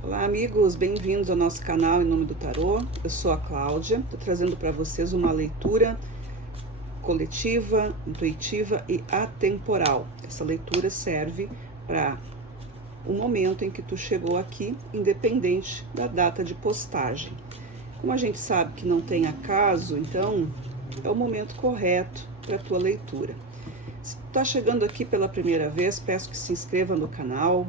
Olá amigos, bem-vindos ao nosso canal Em Nome do Tarô. Eu sou a Cláudia, estou trazendo para vocês uma leitura coletiva, intuitiva e atemporal. Essa leitura serve para o momento em que tu chegou aqui, independente da data de postagem. Como a gente sabe que não tem acaso, então é o momento correto para a tua leitura. Se tu está chegando aqui pela primeira vez, peço que se inscreva no canal,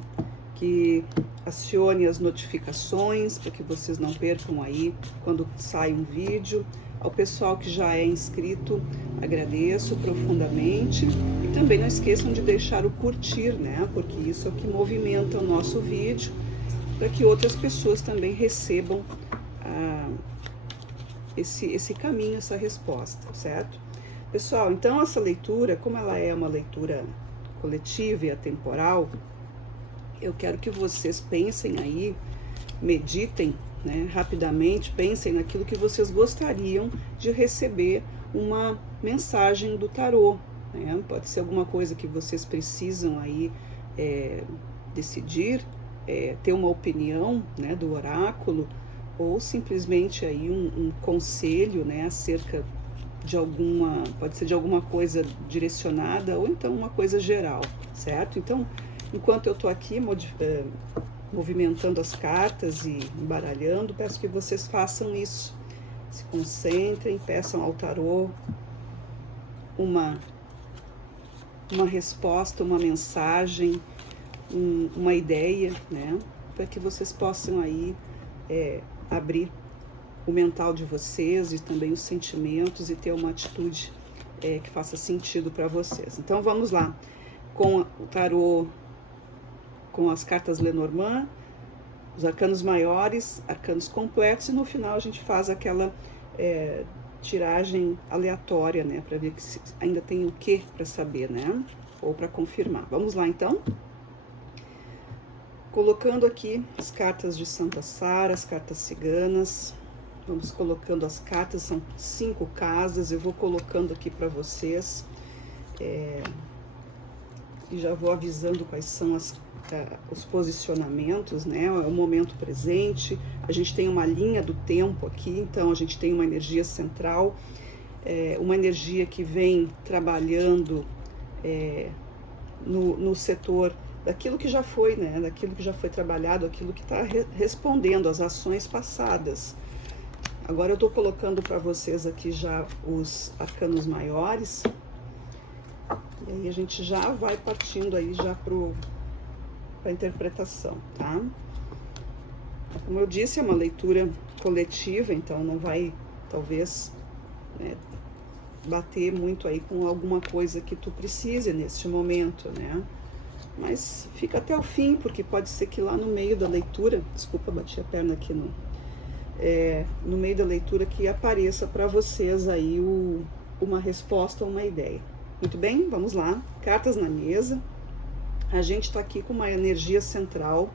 que acione as notificações para que vocês não percam aí quando sai um vídeo. Ao pessoal que já é inscrito, agradeço profundamente. E também não esqueçam de deixar o curtir, né? Porque isso é o que movimenta o nosso vídeo, para que outras pessoas também recebam esse caminho, essa resposta, certo? Pessoal, então essa leitura, como ela é uma leitura coletiva e atemporal, eu quero que vocês pensem aí, meditem, né, rapidamente, pensem naquilo que vocês gostariam de receber uma mensagem do tarô, né? Pode ser alguma coisa que vocês precisam aí decidir, ter uma opinião, né, do oráculo, ou simplesmente aí um conselho, né, acerca de alguma, pode ser de alguma coisa direcionada, ou então uma coisa geral, certo? Então, enquanto eu estou aqui movimentando as cartas e embaralhando, peço que vocês façam isso. Se concentrem, peçam ao tarô uma resposta, uma mensagem, uma ideia, né? Para que vocês possam aí abrir o mental de vocês e também os sentimentos e ter uma atitude que faça sentido para vocês. Então vamos lá, com o tarô, com as cartas Lenormand, os arcanos maiores, arcanos completos, e no final a gente faz aquela tiragem aleatória, né, para ver que ainda tem o que para saber, né, ou para confirmar. Vamos lá então? Colocando aqui as cartas de Santa Sara, as cartas ciganas, vamos colocando as cartas, são 5 casas, eu vou colocando aqui para vocês, e já vou avisando quais são os posicionamentos, né? É o momento presente, a gente tem uma linha do tempo aqui, então a gente tem uma energia central, uma energia que vem trabalhando no setor daquilo que já foi, né? Daquilo que já foi trabalhado, aquilo que está respondendo às ações passadas. Agora eu estou colocando para vocês aqui já os arcanos maiores, e aí a gente já vai partindo aí já para a interpretação, tá? Como eu disse, é uma leitura coletiva, então não vai, talvez, né, bater muito aí com alguma coisa que tu precise neste momento, né? Mas fica até o fim, porque pode ser que lá no meio da leitura, desculpa, bati a perna aqui no meio da leitura, que apareça para vocês aí uma resposta, uma ideia. Muito bem, vamos lá. Cartas na mesa. A gente está aqui com uma energia central.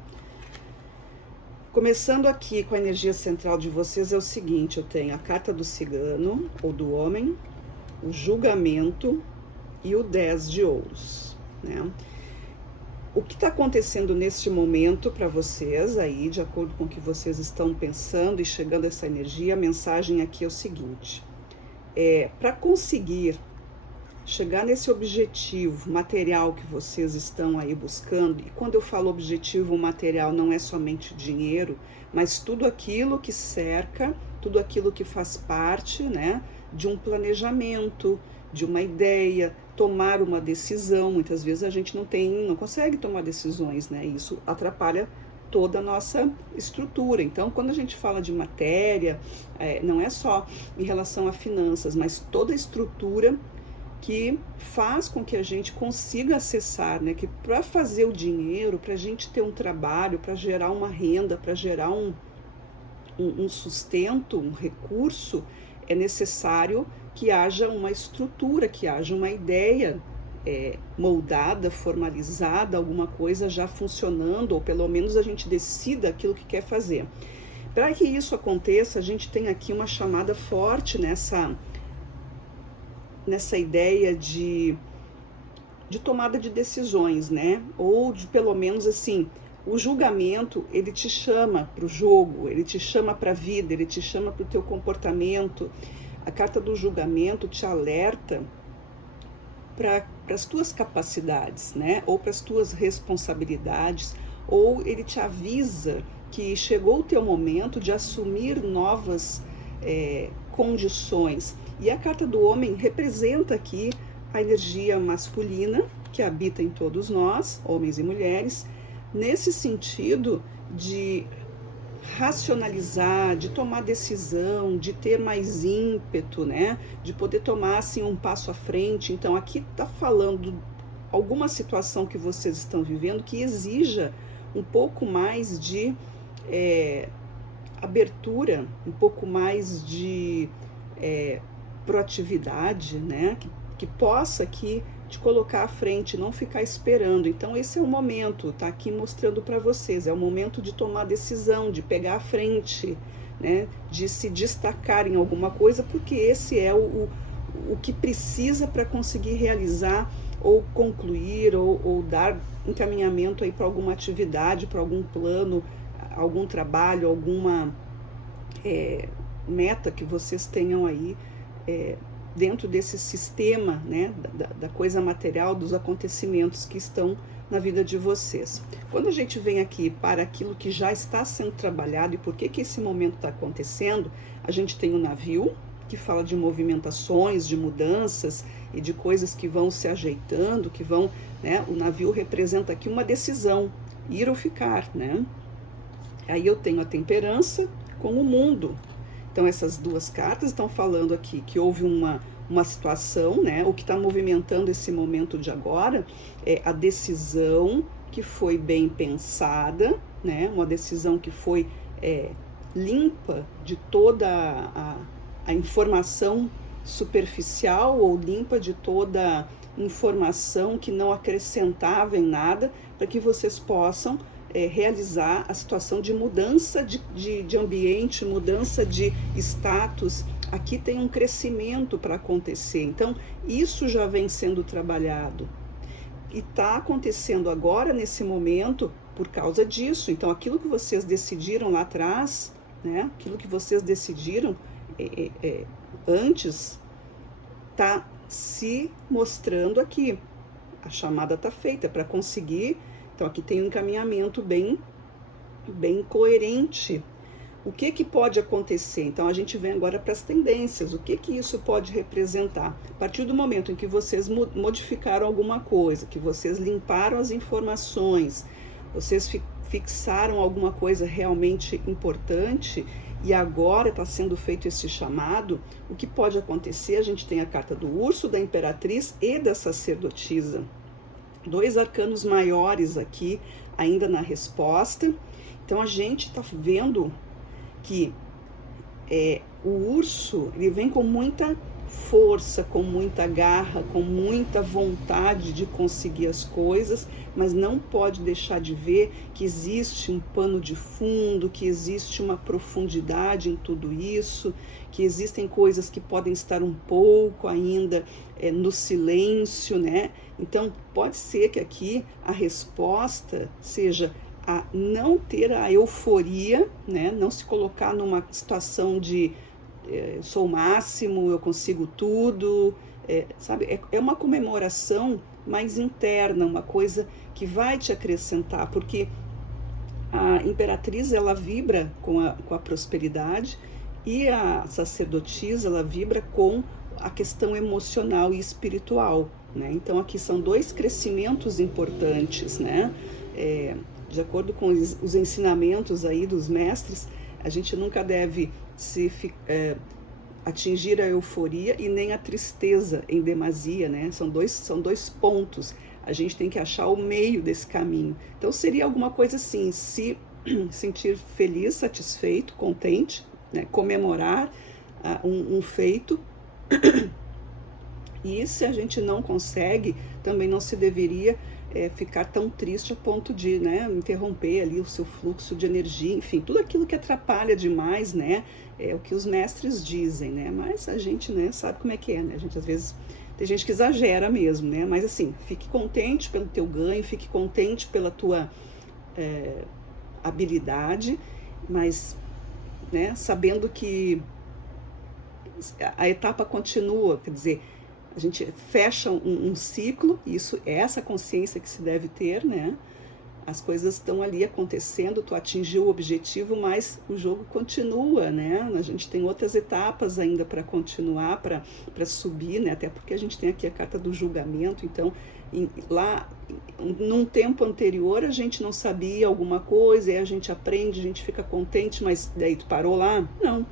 Começando aqui com a energia central de vocês é o seguinte, eu tenho a carta do cigano, ou do homem, o julgamento e o 10 de ouros, né? O que está acontecendo neste momento para vocês aí, de acordo com o que vocês estão pensando e chegando a essa energia, a mensagem aqui é o seguinte: para conseguir chegar nesse objetivo material que vocês estão aí buscando, e quando eu falo objetivo material não é somente dinheiro, mas tudo aquilo que cerca, tudo aquilo que faz parte, né, de um planejamento, de uma ideia, tomar uma decisão. Muitas vezes a gente não consegue tomar decisões, né? Isso atrapalha toda a nossa estrutura. Então, quando a gente fala de matéria, não é só em relação a finanças, mas toda a estrutura que faz com que a gente consiga acessar, né? Que para fazer o dinheiro, para a gente ter um trabalho, para gerar uma renda, para gerar um sustento, um recurso, é necessário que haja uma estrutura, que haja uma ideia moldada, formalizada, alguma coisa já funcionando, ou pelo menos a gente decida aquilo que quer fazer. Para que isso aconteça, a gente tem aqui uma chamada forte nessa ideia de tomada de decisões, né? Ou de pelo menos assim, O julgamento, ele te chama para o jogo, ele te chama para a vida, ele te chama para o teu comportamento. A carta do julgamento te alerta para as tuas capacidades, né? Ou para as tuas responsabilidades, ou ele te avisa que chegou o teu momento de assumir novas condições. E a carta do homem representa aqui a energia masculina que habita em todos nós, homens e mulheres, nesse sentido de racionalizar, de tomar decisão, de ter mais ímpeto, né? De poder tomar assim um passo à frente. Então aqui está falando alguma situação que vocês estão vivendo que exija um pouco mais de abertura, um pouco mais de proatividade, né? Que possa aqui te colocar à frente, não ficar esperando. Então esse é o momento, tá aqui mostrando para vocês, é o momento de tomar decisão, de pegar a frente, né? De se destacar em alguma coisa, porque esse é o que precisa para conseguir realizar ou concluir ou dar encaminhamento aí para alguma atividade, para algum plano, algum trabalho, alguma meta que vocês tenham aí dentro desse sistema, né, da coisa material, dos acontecimentos que estão na vida de vocês. Quando a gente vem aqui para aquilo que já está sendo trabalhado e por que esse momento está acontecendo, a gente tem o navio, que fala de movimentações, de mudanças e de coisas que vão se ajeitando, que vão, né, o navio representa aqui uma decisão, ir ou ficar, né? Aí eu tenho a temperança com o mundo. Então essas duas cartas estão falando aqui que houve uma situação, né? O que está movimentando esse momento de agora é a decisão que foi bem pensada, né? Uma decisão que foi limpa de toda a informação superficial ou limpa de toda informação que não acrescentava em nada, para que vocês possam realizar a situação de mudança de ambiente, mudança de status. Aqui tem um crescimento para acontecer, então isso já vem sendo trabalhado e está acontecendo agora nesse momento por causa disso. Então aquilo que vocês decidiram lá atrás, né, aquilo que vocês decidiram antes, está se mostrando aqui. A chamada está feita para conseguir. Então aqui tem um encaminhamento bem coerente. O que pode acontecer? Então a gente vem agora para as tendências. O que isso pode representar? A partir do momento em que vocês modificaram alguma coisa, que vocês limparam as informações, vocês fixaram alguma coisa realmente importante e agora está sendo feito esse chamado, o que pode acontecer? A gente tem a carta do urso, da imperatriz e da sacerdotisa. Dois arcanos maiores aqui ainda na resposta. Então a gente está vendo que o urso, ele vem com muita força, com muita garra, com muita vontade de conseguir as coisas, mas não pode deixar de ver que existe um pano de fundo, que existe uma profundidade em tudo isso, que existem coisas que podem estar um pouco ainda no silêncio, né? Então pode ser que aqui a resposta seja a não ter a euforia, né? Não se colocar numa situação de sou o máximo, eu consigo tudo, sabe? É uma comemoração mais interna, uma coisa que vai te acrescentar, porque a imperatriz, ela vibra com a prosperidade e a sacerdotisa, ela vibra com a questão emocional e espiritual, né? Então aqui são dois crescimentos importantes, né? De acordo com os ensinamentos aí dos mestres, a gente nunca deve atingir a euforia e nem a tristeza em demasia, né? São dois pontos. A gente tem que achar o meio desse caminho. Então seria alguma coisa assim, se sentir feliz, satisfeito, contente, né? Comemorar um feito. E se a gente não consegue, também não se deveria ficar tão triste a ponto de, né, interromper ali o seu fluxo de energia, enfim, tudo aquilo que atrapalha demais, né, é o que os mestres dizem, né, mas a gente, né, sabe como é que é, né, a gente às vezes, tem gente que exagera mesmo, né, mas assim, fique contente pelo teu ganho, fique contente pela tua habilidade, mas, né, sabendo que a etapa continua, quer dizer, a gente fecha um ciclo, e isso é essa consciência que se deve ter, né? As coisas estão ali acontecendo, tu atingiu o objetivo, mas o jogo continua, né? A gente tem outras etapas ainda para continuar, para subir, né? Até porque a gente tem aqui a carta do julgamento, então lá num tempo anterior a gente não sabia alguma coisa, aí a gente aprende, a gente fica contente, mas daí tu parou lá? Não,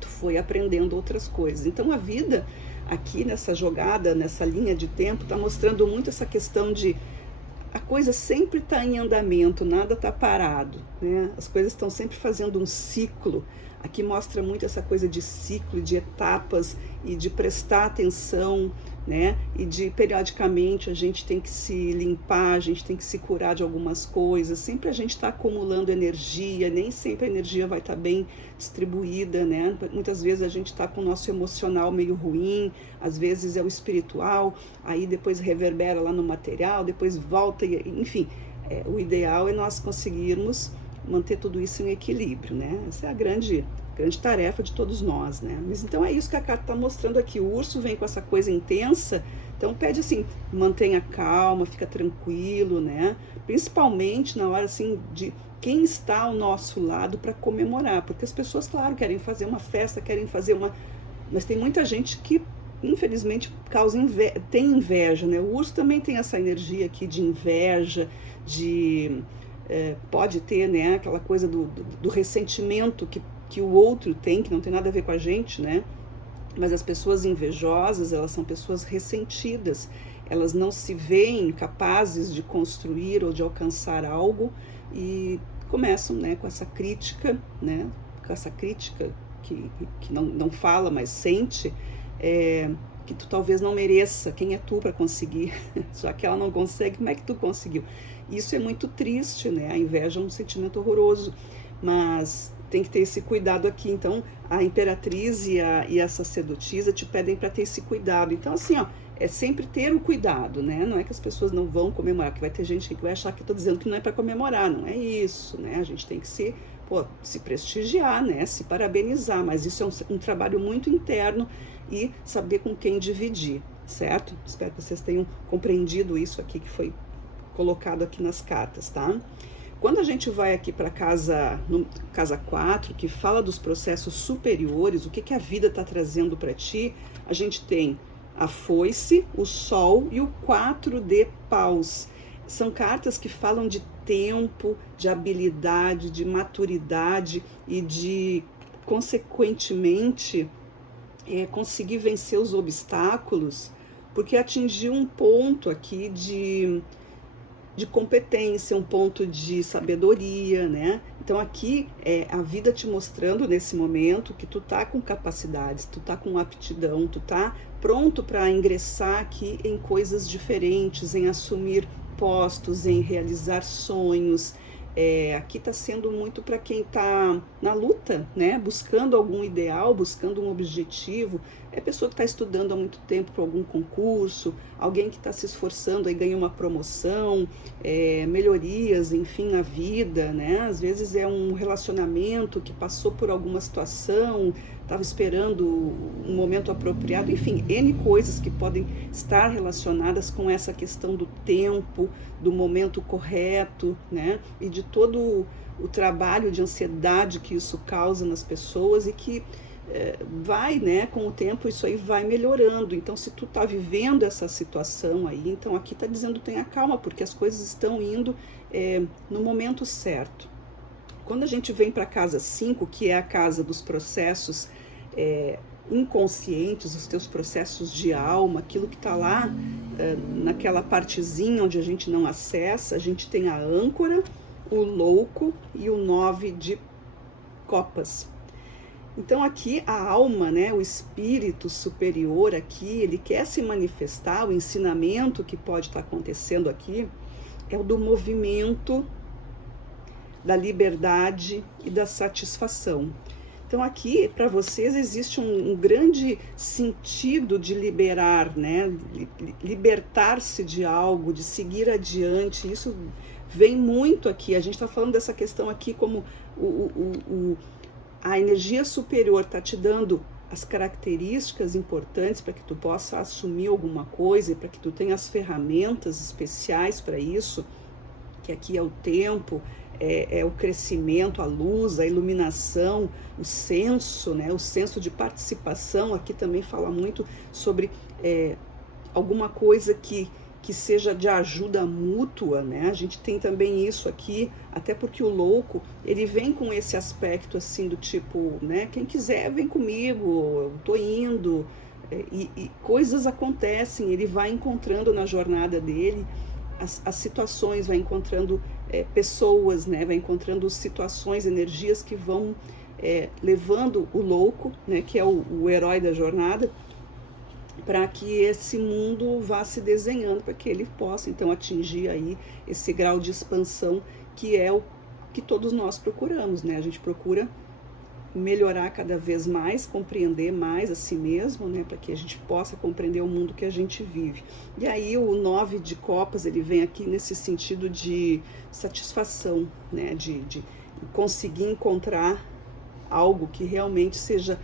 tu foi aprendendo outras coisas. Então a vida aqui nessa jogada, nessa linha de tempo, está mostrando muito essa questão de a coisa sempre está em andamento, nada está parado, né? As coisas estão sempre fazendo um ciclo. Aqui mostra muito essa coisa de ciclo, de etapas e de prestar atenção, né? E de periodicamente a gente tem que se limpar, a gente tem que se curar de algumas coisas. Sempre a gente está acumulando energia, nem sempre a energia vai estar bem distribuída, né? Muitas vezes a gente está com o nosso emocional meio ruim, às vezes é o espiritual, aí depois reverbera lá no material, depois volta, enfim. O ideal é nós conseguirmos manter tudo isso em equilíbrio, né? Essa é a grande tarefa de todos nós, né? Mas então é isso que a carta está mostrando aqui. O urso vem com essa coisa intensa, então pede assim, mantenha calma, fica tranquilo, né? Principalmente na hora assim de quem está ao nosso lado para comemorar, porque as pessoas, claro, querem fazer uma festa, querem fazer uma, mas tem muita gente que infelizmente causa tem inveja, né? O urso também tem essa energia aqui de inveja, de pode ter, né, aquela coisa do ressentimento que o outro tem, que não tem nada a ver com a gente, né? Mas as pessoas invejosas, elas são pessoas ressentidas, elas não se veem capazes de construir ou de alcançar algo e começam, né, com essa crítica, né? Com essa crítica que não fala, mas sente, que tu talvez não mereça, quem é tu para conseguir, já que ela não consegue, como é que tu conseguiu? Isso é muito triste, né? A inveja é um sentimento horroroso, mas tem que ter esse cuidado aqui. Então, a imperatriz e a sacerdotisa te pedem para ter esse cuidado. Então, assim, ó, é sempre ter o cuidado, né? Não é que as pessoas não vão comemorar, que vai ter gente que vai achar que eu tô dizendo que não é para comemorar, não é isso, né? A gente tem que se prestigiar, né? Se parabenizar, mas isso é um trabalho muito interno e saber com quem dividir, certo? Espero que vocês tenham compreendido isso aqui que foi colocado aqui nas cartas, tá? Quando a gente vai aqui para casa 4, que fala dos processos superiores, o que a vida está trazendo para ti, a gente tem a foice, o sol e o 4 de paus. São cartas que falam de tempo, de habilidade, de maturidade e de, consequentemente, conseguir vencer os obstáculos, porque atingiu um ponto aqui de competência, um ponto de sabedoria, né? Então aqui a vida te mostrando nesse momento que tu tá com capacidades, tu tá com aptidão, tu tá pronto para ingressar aqui em coisas diferentes, em assumir postos, em realizar sonhos. Aqui está sendo muito para quem está na luta, né? Buscando algum ideal, buscando um objetivo. É pessoa que está estudando há muito tempo para algum concurso, alguém que está se esforçando e ganha uma promoção, melhorias, enfim, na vida, né? Às vezes é um relacionamento que passou por alguma situação, estava esperando um momento apropriado, enfim, N coisas que podem estar relacionadas com essa questão do tempo, do momento correto, né? E de todo o trabalho de ansiedade que isso causa nas pessoas e que vai, né, com o tempo isso aí vai melhorando. Então, se tu tá vivendo essa situação aí, então aqui tá dizendo tenha calma, porque as coisas estão indo no momento certo. Quando a gente vem para a casa 5, que é a casa dos processos inconscientes, os teus processos de alma, aquilo que está lá naquela partezinha onde a gente não acessa, a gente tem a âncora, o louco e o 9 de copas. Então aqui a alma, né, o espírito superior aqui, ele quer se manifestar, o ensinamento que pode estar acontecendo aqui é o do movimento, da liberdade e da satisfação. Então aqui para vocês existe um grande sentido de liberar, né, libertar-se de algo, de seguir adiante. Isso vem muito aqui, a gente está falando dessa questão aqui como a energia superior está te dando as características importantes para que tu possa assumir alguma coisa e para que tu tenha as ferramentas especiais para isso, que aqui é o tempo, é o crescimento, a luz, a iluminação, o senso, né? O senso de participação. Aqui também fala muito sobre alguma coisa que seja de ajuda mútua, né? A gente tem também isso aqui, até porque o louco, ele vem com esse aspecto assim do tipo, né? Quem quiser vem comigo, eu tô indo, e coisas acontecem, ele vai encontrando na jornada dele as situações, vai encontrando pessoas, né? Vai encontrando situações, energias que vão levando o louco, né? Que é o herói da jornada, para que esse mundo vá se desenhando, para que ele possa então atingir aí esse grau de expansão que é o que todos nós procuramos, né? A gente procura melhorar cada vez mais, compreender mais a si mesmo, né? Para que a gente possa compreender o mundo que a gente vive. E aí o 9 de copas, ele vem aqui nesse sentido de satisfação, né? De conseguir encontrar algo que realmente seja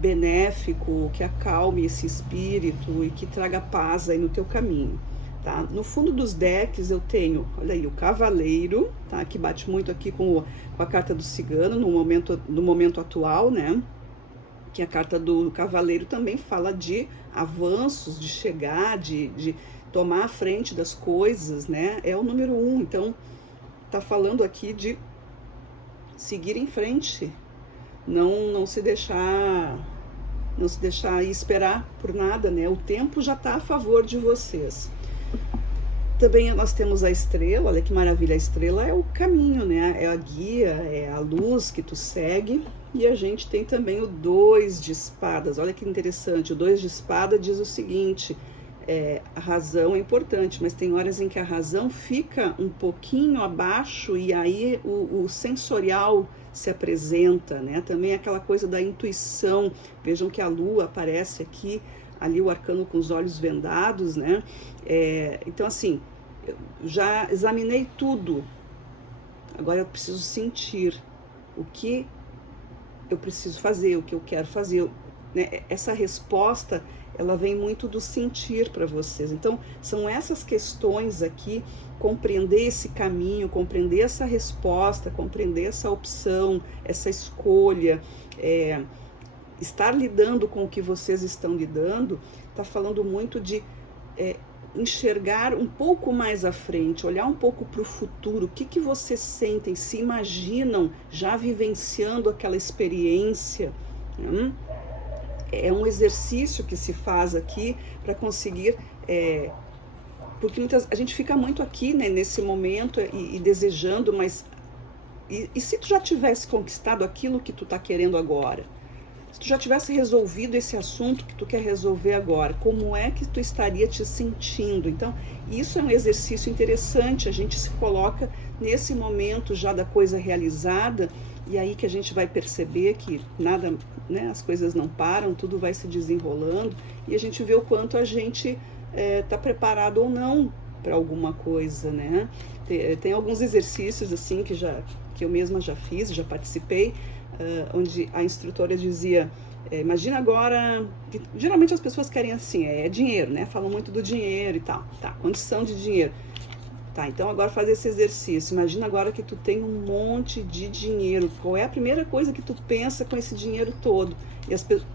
benéfico, que acalme esse espírito e que traga paz aí no teu caminho, tá? No fundo dos decks eu tenho, olha aí, o Cavaleiro, tá? Que bate muito aqui com a carta do Cigano no momento atual, né? Que a carta do Cavaleiro também fala de avanços, de chegar, de tomar a frente das coisas, né? É o número 1, então tá falando aqui de seguir em frente, não se deixar e esperar por nada, né? O tempo já está a favor de vocês. Também nós temos a estrela, olha que maravilha, a estrela é o caminho, né? É a guia, é a luz que tu segue. E a gente tem também o 2 de espadas, olha que interessante, o 2 de espada diz o seguinte, a razão é importante, mas tem horas em que a razão fica um pouquinho abaixo e aí o sensorial se apresenta, né? Também aquela coisa da intuição, vejam que a lua aparece aqui, ali o arcano com os olhos vendados, né? Então assim, eu já examinei tudo, agora eu preciso sentir o que eu preciso fazer, o que eu quero fazer, né? Essa resposta, ela vem muito do sentir para vocês. Então, são essas questões aqui, compreender esse caminho, compreender essa resposta, compreender essa opção, essa escolha, estar lidando com o que vocês estão lidando, está falando muito de enxergar um pouco mais à frente, olhar um pouco para o futuro, o que vocês sentem, se imaginam já vivenciando aquela experiência, É um exercício que se faz aqui para conseguir, porque a gente fica muito aqui, né, nesse momento e desejando, mas e se tu já tivesse conquistado aquilo que tu está querendo agora? Se tu já tivesse resolvido esse assunto que tu quer resolver agora, como é que tu estaria te sentindo? Então, isso é um exercício interessante, a gente se coloca nesse momento já da coisa realizada, e aí que a gente vai perceber que nada, né, as coisas não param, tudo vai se desenrolando, e a gente vê o quanto a gente está preparado ou não para alguma coisa, né? Tem alguns exercícios assim que eu mesma já fiz, já participei, onde a instrutora dizia, imagina agora, que geralmente as pessoas querem assim, dinheiro, né? Falam muito do dinheiro e tal, tá, condição de dinheiro. Tá, então agora faz esse exercício, imagina agora que tu tem um monte de dinheiro, qual é a primeira coisa que tu pensa com esse dinheiro todo?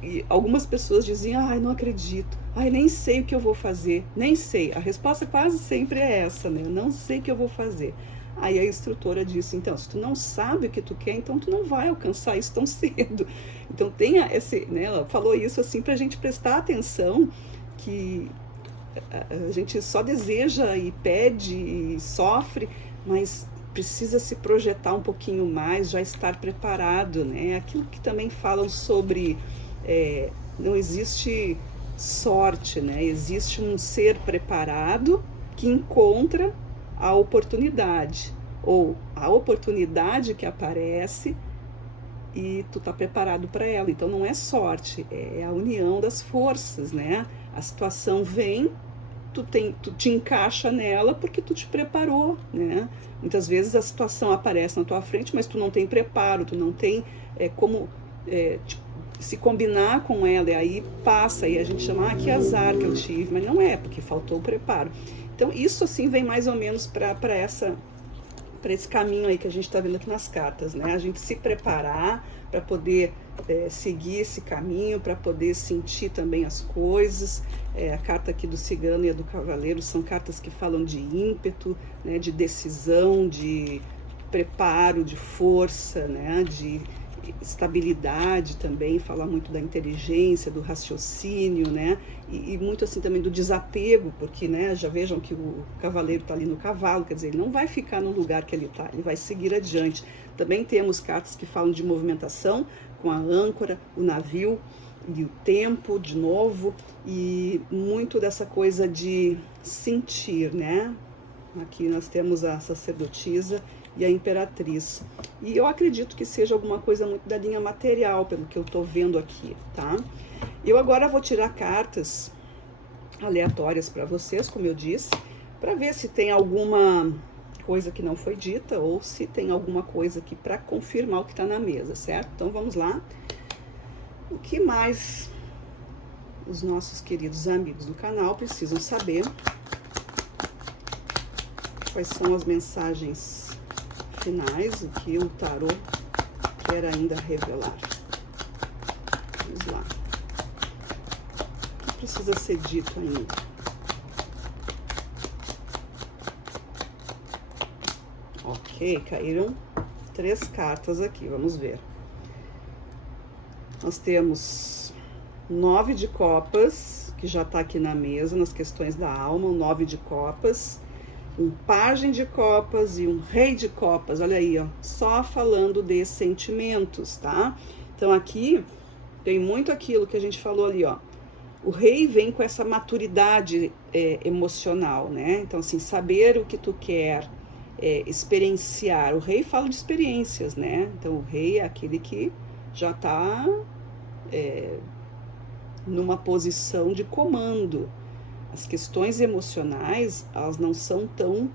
E algumas pessoas diziam, ai, não acredito, ai, nem sei o que eu vou fazer, nem sei, a resposta quase sempre é essa, né, não sei o que eu vou fazer. Aí a instrutora disse, então, se tu não sabe o que tu quer, então tu não vai alcançar isso tão cedo. Então tenha né, ela falou isso assim pra gente prestar atenção, que a gente só deseja e pede e sofre, mas precisa se projetar um pouquinho mais, já estar preparado, né? Aquilo que também falam sobre, não existe sorte, né? Existe um ser preparado que encontra a oportunidade, ou a oportunidade que aparece e tu tá preparado para ela. Então não é sorte, é a união das forças, né? A situação vem tu te encaixa nela porque tu te preparou, né? Muitas vezes a situação aparece na tua frente, mas tu não tem preparo, tu não tem como se combinar com ela, e aí passa, e a gente chama, que azar que eu tive, mas não é, porque faltou o preparo. Então isso assim vem mais ou menos para esse caminho aí que a gente está vendo aqui nas cartas, né? A gente se preparar para poder seguir esse caminho, para poder sentir também as coisas. A carta aqui do cigano e a do cavaleiro são cartas que falam de ímpeto, né? De decisão, de preparo, de força, né? De estabilidade também, fala muito da inteligência, do raciocínio, né? E muito assim também do desapego, porque, né, já vejam que o cavaleiro está ali no cavalo, quer dizer, ele não vai ficar no lugar que ele está, ele vai seguir adiante. Também temos cartas que falam de movimentação, com a âncora, o navio e o tempo, de novo, e muito dessa coisa de sentir, né? Aqui nós temos a sacerdotisa e a imperatriz. E eu acredito que seja alguma coisa muito da linha material, pelo que eu tô vendo aqui, tá? Eu agora vou tirar cartas aleatórias para vocês, como eu disse, para ver se tem alguma coisa que não foi dita ou se tem alguma coisa aqui para confirmar o que tá na mesa, certo? Então vamos lá. O que mais os nossos queridos amigos do canal precisam saber? Quais são as mensagens finais, o que o tarô quer ainda revelar? Vamos lá. O que precisa ser dito ainda? Ok, caíram 3 cartas aqui, vamos ver. Nós temos 9 de copas, que já está aqui na mesa, nas questões da alma, o 9 de copas, um pajem de copas e um rei de copas, olha aí, ó, só falando de sentimentos, tá? Então aqui tem muito aquilo que a gente falou ali, ó. O rei vem com essa maturidade emocional, né? Então assim, saber o que tu quer, experienciar. O rei fala de experiências, né? Então o rei é aquele que já tá numa posição de comando. As questões emocionais, elas não são tão,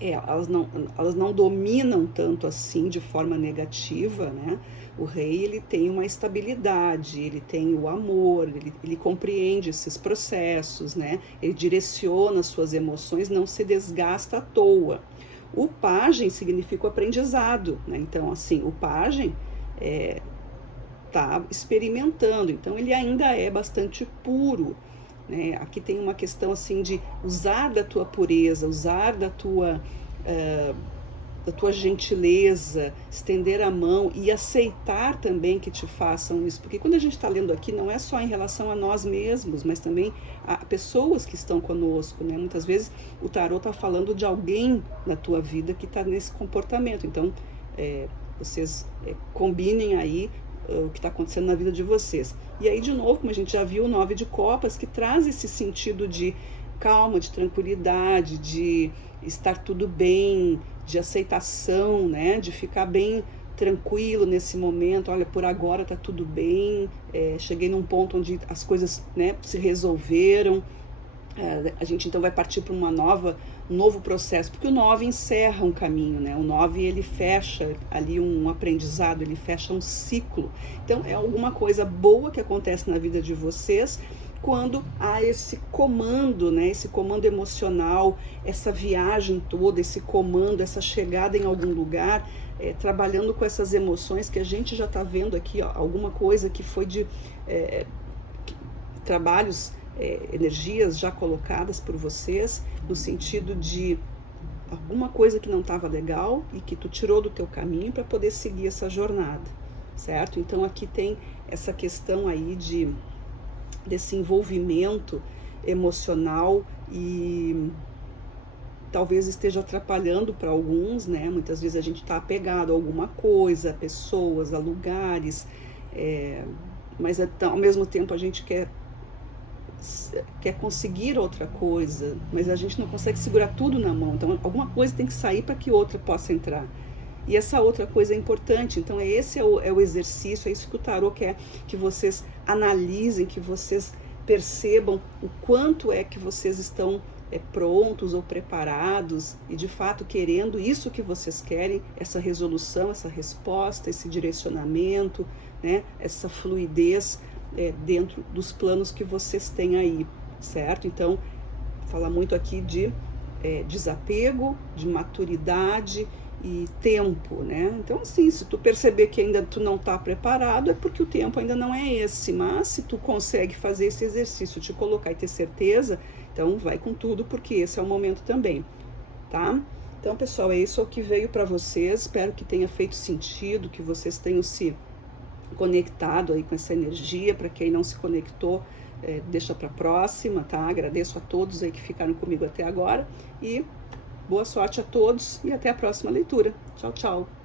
elas não dominam tanto assim de forma negativa, né? O rei, ele tem uma estabilidade, ele tem o amor, ele compreende esses processos, né? Ele direciona suas emoções, não se desgasta à toa. O pajem significa o aprendizado, né? Então, assim, o pajem tá experimentando, então ele ainda é bastante puro, né? Aqui tem uma questão assim de usar da tua pureza, usar da tua gentileza, estender a mão e aceitar também que te façam isso, porque quando a gente está lendo aqui não é só em relação a nós mesmos, mas também a pessoas que estão conosco, né? Muitas vezes o tarô está falando de alguém na tua vida que está nesse comportamento, então vocês combinem aí o que está acontecendo na vida de vocês. E aí, de novo, como a gente já viu, o 9 de copas, que traz esse sentido de calma, de tranquilidade, de estar tudo bem, de aceitação, né? De ficar bem tranquilo nesse momento. Olha, por agora tá tudo bem, cheguei num ponto onde as coisas, né, se resolveram. A gente então vai partir para um novo processo, porque o 9 encerra um caminho, né? O 9 ele fecha ali um aprendizado, ele fecha um ciclo. Então é alguma coisa boa que acontece na vida de vocês quando há esse comando, né? Esse comando emocional, essa viagem toda, esse comando, essa chegada em algum lugar, trabalhando com essas emoções que a gente já está vendo aqui, ó, alguma coisa que foi de trabalhos, energias já colocadas por vocês, no sentido de alguma coisa que não estava legal e que tu tirou do teu caminho para poder seguir essa jornada, certo? Então aqui tem essa questão aí desse envolvimento emocional e talvez esteja atrapalhando para alguns, né? Muitas vezes a gente está apegado a alguma coisa, a pessoas, a lugares, mas ao mesmo tempo a gente quer conseguir outra coisa, mas a gente não consegue segurar tudo na mão, então alguma coisa tem que sair para que outra possa entrar, e essa outra coisa é importante. Então esse é o exercício, é isso que o tarô quer que vocês analisem, que vocês percebam o quanto é que vocês estão prontos ou preparados e de fato querendo isso que vocês querem, essa resolução, essa resposta, esse direcionamento, né, essa fluidez dentro dos planos que vocês têm aí, certo? Então, fala muito aqui de desapego, de maturidade e tempo, né? Então, assim, se tu perceber que ainda tu não tá preparado, é porque o tempo ainda não é esse, mas se tu consegue fazer esse exercício, te colocar e ter certeza, então vai com tudo, porque esse é o momento também, tá? Então, pessoal, é isso que veio para vocês, espero que tenha feito sentido, que vocês tenham se conectado aí com essa energia. Para quem não se conectou, deixa para próxima, tá? Agradeço a todos aí que ficaram comigo até agora e boa sorte a todos e até a próxima leitura. Tchau, tchau!